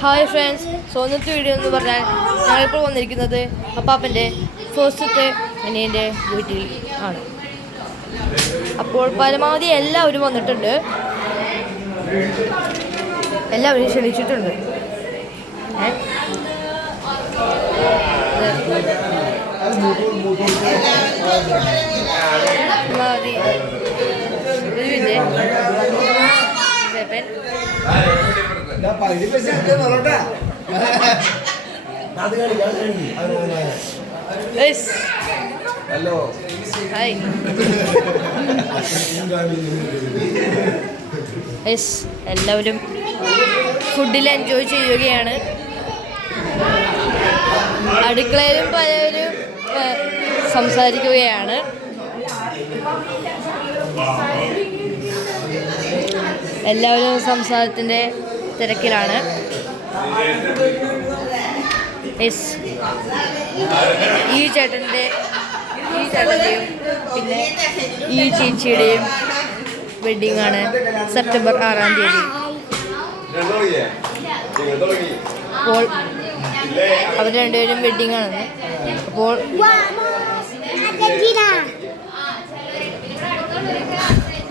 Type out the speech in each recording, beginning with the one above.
Hi friends, ഇന്നത്തെ video എന്ന് പറഞ്ഞാൽ ഞങ്ങളിപ്പോൾ വന്നിരിക്കുന്നത് അപ്പാപ്പൻ്റെ ഫസ്റ്റത്തെ അനിയൻ്റെ വീട്ടിൽ ആണ്. അപ്പോൾ പരമാവധി എല്ലാവരും വന്നിട്ടുണ്ട്, എല്ലാവരും ക്ഷണിച്ചിട്ടുണ്ട്. Hello hi. എല്ലാവരും ഫുഡിൽ എൻജോയ് ചെയ്യുകയാണ്. അടുക്കളയിലും പലരും സംസാരിക്കുകയാണ്. എല്ലാവരും സംസാരത്തിൻ്റെ തിരക്കിലാണ്. ഈ ചേട്ടൻ്റെയും പിന്നെ ഈ ചേച്ചിയുടെയും വെഡിങ് ആണ് സെപ്റ്റംബർ 6-ാം തീയതി. അപ്പോൾ അവർ രണ്ടുപേരും വെഡിങ് ആണ്. അപ്പോൾ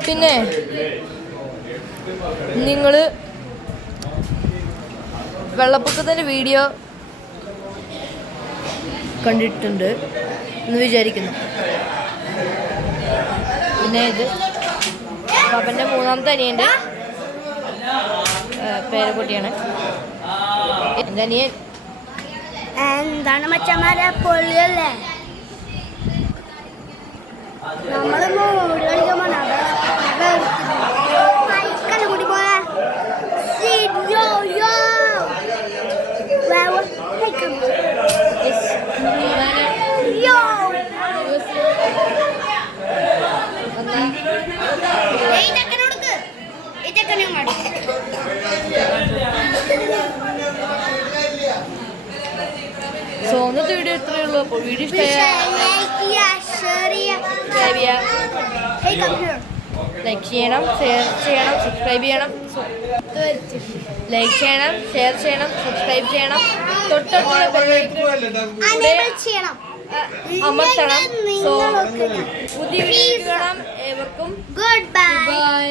പിന്നെ നിങ്ങൾ വെള്ളപ്പൊക്കത്തിൻ്റെ വീഡിയോ കണ്ടിട്ടുണ്ട് എന്ന് വിചാരിക്കുന്നു. പിന്നെ ഇത് പാപ്പൻ്റെ 3ാമത്തെ അനിയൻ്റെ പേരക്കുട്ടിയാണ്. എൻ്റെ അനിയൻ എന്താണ് മച്ചന്മാരെ പൊള്ളിയല്ലേ? നമ്മള് മൂടി കളിക്കുമ്പോ കൂടി പോയാ ഇന്നത്തെ വീഡിയോ ഇത്രയേ ഉള്ളൂ. അപ്പോൾ വീഡിയോ ലൈക്ക് ചെയ്യണം, ഷെയർ ചെയ്യണം, സബ്സ്ക്രൈബ് ചെയ്യണം. ലൈക്ക് ചെയ്യണം, ഷെയർ ചെയ്യണം, സബ്സ്ക്രൈബ് ചെയ്യണം. തൊട്ടടുത്തുള്ള അമർത്തണം. സോ പുതിയ വീഡിയോ കാണാം. ഏവർക്കും ഗുഡ് ബൈ. ബൈ.